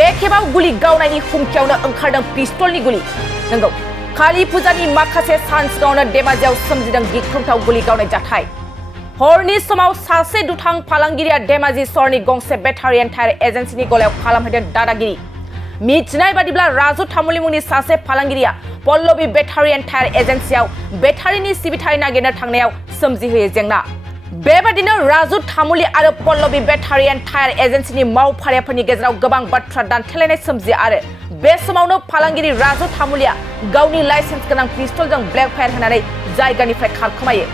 बे खेबाव गुलि गावनायनि हुमखियावनो ओंखारदों पिस्तलनि गुलि नंगौ काली फुजानि माखासे सान सिगाङावनो धेमाजियाव सोमजिदों गिख्रंथाव गुलि गावनाय जाथाय हरनि समाव सासे दुथां फालांगिरिया धेमाजि सहरनि गंसे बेटारि टायार एजेन्सिनि गलायाव खालामहैदों दादागिरि मिथिनाय बादिब्ला राजु थामुली मुंनि सासे फालांगिरिया पल्लवी बेटारि टायार एजेन्सियाव बेटारिनि सिबिथाय नागिरनो थांनायाव सोमजिहोयो जेंना बेबादिनो राजु थामुली आरो पल्लवी बेटारि टायार एजेन्सिनि मावफारियाफोरनि गेजेराव गोबां बाथ्रा दान्थेलायनाय सोमजियो आरो बे समावनो फालांगिरि राजु थामुलीया गावनि लाइसेन्स गोनां पिस्तलजों ब्लेक फायार होनानै जायगानिफ्राय खारखोमायो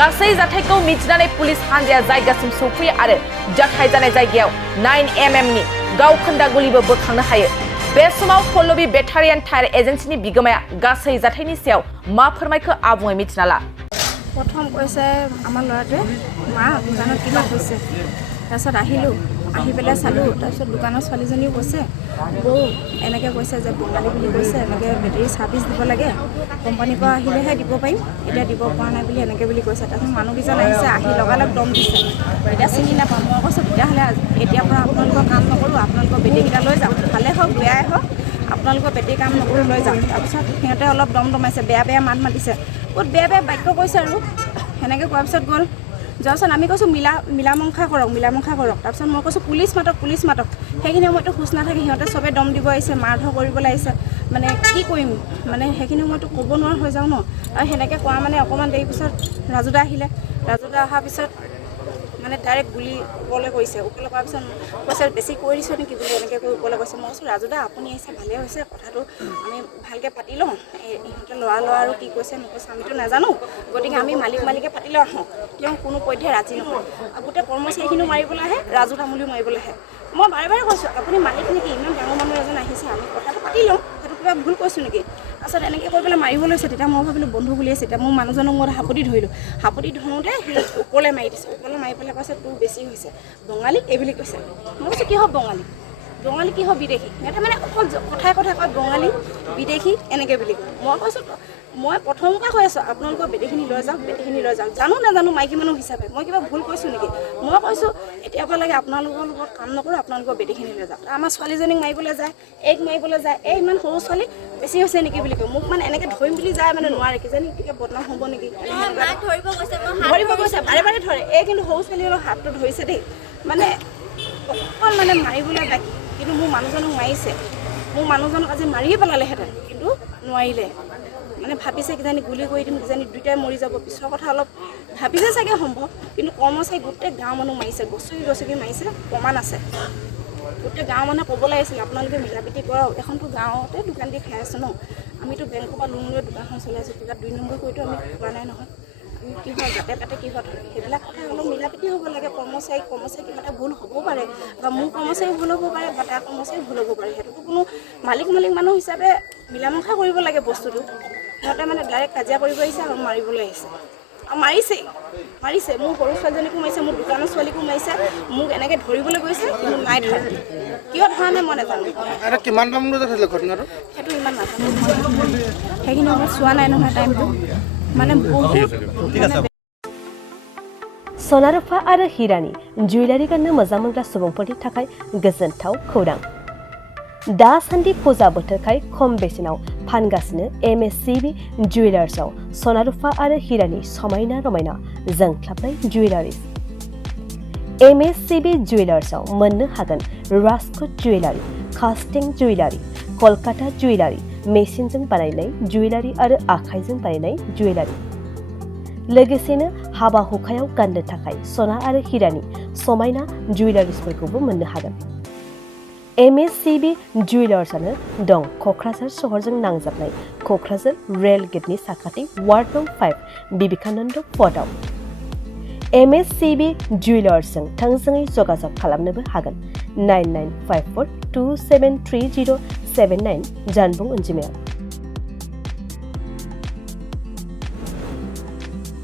गासै जाथायखौ मिथिनानै पुलिस हानजाया जायगासिम सौफैयो आरो जाथाय जानाय जायगायाव 9mm नि गावखोन्दा गुलिबो बोखांनो हायो बे समाव पल्लवी बेटारि टायार एजेन्सिनि बिगोमाया गासै जाथायनि सायाव मा फोरमायखो आबुङै मिथिना ला प्रथम কৈছে আমাৰ ল'ৰাটোৱে মা দোকানত কিবা হৈছে তাৰপিছত আহিলোঁ আহি পেলাই চালোঁ তাৰপিছত দোকানৰ ছোৱালীজনীও কৈছে বৌ এনেকৈ কৈছে যে বঙালী বুলি কৈছে এনেকৈ বেটেৰী ছাৰ্ভিচ দিব লাগে কোম্পানীৰ পৰা আহিলেহে দিব পাৰিম এতিয়া দিব পৰা নাই বুলি এনেকৈ বুলি কৈছে তাৰপিছত মানুহকেইজন আহিছে আহি লগালগ দম দিছে এতিয়া চিনি নাপাওঁ মই কৈছোঁ তেতিয়াহ'লে এতিয়াৰ পৰা আপোনালোকৰ কাম নকৰোঁ আপোনালোকৰ বেটেৰীকেইটা লৈ যাওক ভালে হওক বেয়াই হওক আপোনালোকৰ বেটেৰী কাম নকৰোঁ লৈ যাওক তাৰপিছত সিহঁতে অলপ দম দমাইছে বেয়া বেয়া মাত মাতিছে বহুত বেয়া বেয়া বাক্য কৈছে আৰু সেনেকৈ কোৱাৰ পিছত গ'ল যোৱাৰ পিছত আমি কৈছোঁ মিলামংসা কৰক তাৰপিছত মই কৈছোঁ পুলিচ মাতক সেইখিনি সময়তো খোজ নাথাকে সিহঁতে চবে দম দিব আহিছে মাৰধৰ কৰিবলৈ আহিছে মানে কি কৰিম মানে সেইখিনি সময়তো ক'ব নোৱাৰা হৈ যাওঁ ন আৰু সেনেকৈ কোৱা মানে অকণমান দেৰি পিছত ৰাজুদা আহিলে ৰাজুদা অহাৰ পিছত মানে ডাইৰেক্ট গুলি ওপৰলৈ কৰিছে ওপৰলৈ কৰাৰ পিছত কৈছে বেছি কৈ দিছোঁ নেকি বুলি এনেকৈ কৈ ওপৰলৈ কৈছে মই কৈছোঁ ৰাজুদা আপুনি আহিছে ভালেই হৈছে কথাটো আমি ভালকৈ পাতি লওঁ ইহঁতে ল'ৰা আৰু কি কৈছে নকৈছে আমিতো নাজানো গতিকে আমি মালিকে পাতি লওঁ আহোঁ তেওঁ কোনো পধ্যে ৰাজি নহয় গোটেই কৰ্মচাৰীখিনিও মাৰিবলৈ আহে ৰাজু তামুলীও মাৰিবলৈ আহে মই বাৰে বাৰে কৈছোঁ আপুনি মালিক নেকি ইমান ডাঙৰ মানুহ এজন আহিছে আমি কথাটো পাতি লওঁ সেইটো কিবা ভুল কৈছোঁ নেকি তাৰপিছত এনেকৈ কৈ পেলাই মাৰিব লৈছে তেতিয়া মই ভাবিলোঁ বন্ধু বুলি আছে তেতিয়া মোৰ মানুহজনক মই হাপতি ধৰিলোঁ হাপতি ধৰোঁতে সি ওপৰলৈ মাৰি দিছে ওপৰলৈ মাৰি পেলাই কৈছে তোৰ বেছি হৈছে বঙালী এই বুলি কৈছে মই কৈছোঁ কি হওক বঙালী কি হওক বিদেশী সিহঁতে মানে অকল কথাই কয় বঙালী বিদেশী এনেকৈ বুলি কয় মই কৈছোঁ মই প্ৰথমতে কৈ আছোঁ আপোনালোকৰ বেটেৰীখিনি লৈ যাওক জানো নাজানো মাইকী মানুহ হিচাপে মই কিবা ভুল কৈছোঁ নেকি মই কৈছোঁ এতিয়াৰ পৰা লাগে আপোনালোকৰ লগত কাম নকৰোঁ আপোনালোকৰ বেটেৰীখিনি লৈ যাওক আমাৰ ছোৱালীজনীক মাৰিবলৈ যায় এই ইমান সৰু ছোৱালী বেছি হৈছে নেকি বুলি কয় মোক মানে এনেকৈ ধৰিম বুলি যায় মানে নোৱাৰে কিজানি বদনাম হ'ব নেকি ধৰিব গৈছে বাৰে ধৰে এই কিন্তু সৰু ছোৱালী অলপ হাতটো ধৰিছে দেই মানে অকল মানে মাৰিবলৈ বাকী কিন্তু মোৰ মানুহজনক মাৰিছে মোৰ মানুহজনক আজি মাৰিয়ে পেলালেহেঁতেন কিন্তু নোৱাৰিলে মানে ভাবিছে কিজানি গুলি কৰি দিম কিজানি দুইটাই মৰি যাব পিছৰ কথা অলপ ভাবিছে চাগে সম্ভৱ কিন্তু কৰ্মচাৰী গোটেই গাঁৱৰ মানুহ মাৰিছে গছকি মাৰিছে প্ৰমাণ আছে গোটেই গাঁৱৰ মানুহে ক'বলৈ আহিছিলে আপোনালোকে মিলাপ্ৰীতি কৰক এখনতো গাঁৱতে দোকান দি খাই আছোঁ ন আমিতো বেংকৰ পৰা লোন লৈ দোকানখন চলাই আছোঁ কিবা 2 নম্বৰ কৰিতো আমি পোৱা নাই নহয় আমি কি হয় যাতে তাতে কি হয় সেইবিলাক কথা অলপ মিলাপ্ৰীতি হ'ব লাগে কৰ্মচাৰী কিবা এটা ভুল হ'ব পাৰে বা মোৰ কৰ্মচাৰী ভুল হ'ব পাৰে বা তাৰ কৰ্মচাৰী ভুল হ'ব পাৰে সেইটোতো কোনো মালিক মানুহ হিচাপে মিলামংসা কৰিব লাগে বস্তুটো সিহঁতে মানে ডাইৰেক্ট কাজিয়া কৰিব আহিছে আৰু মাৰিবলৈ আহিছে আৰু মাৰিছে মোৰ সৰু ছোৱালীজনীকো মাৰিছে মোৰ দোকানৰ ছোৱালীকো মাৰিছে মোক এনেকৈ ধৰিবলৈ গৈছে কিন্তু নাই ধৰা কিয় ধৰা নাই মই নাজানো কিমান টাইম হৈছিলে ঘটনাটো সেইটো ইমান নাজানো সেইখিনি মই চোৱা নাই নহয় টাইমটো মানে বহুত सनारुफा आरो हिरानि जुवेलारि गाननो मोजां मोनग्रा सुबुंफोरनि थाखाय गोजोनथाव खौरां दासान्दि फुजा बोथोरखाय खम बेसेनाव फानगासिनो MSCB जुवेलार्सआव सनारुफा आरो हिरानि समायना रमायना जोंख्लाबनाय जुवेलारिज MSCB जुवेलार्सआव मोननो हागोन Rajkot jewellery कास्टिं jewellery Kolkata jewellery मेसिनजों बानायनाय जुवेलारि आरो आखाइजों बानायनाय जुवेलारि लोगोसेनो हाबा हुखायाव गाननो थाखाय सना आरो हिरानि समायना जुवेलारिसफोरखौबो मोननो हागोन MSCB जुवेलार्सआनो दं क'क्राझार सहरजों नांजाबनाय क'क्राझार रेल गेटनि साखाथि वार्ड नं 5 बिबेकानन्द पथआव MSCB जुवेलार्सजों थोंजोङै जगाजग खालामनोबो हागोन 9954273079 जानबुं अनजिमायाव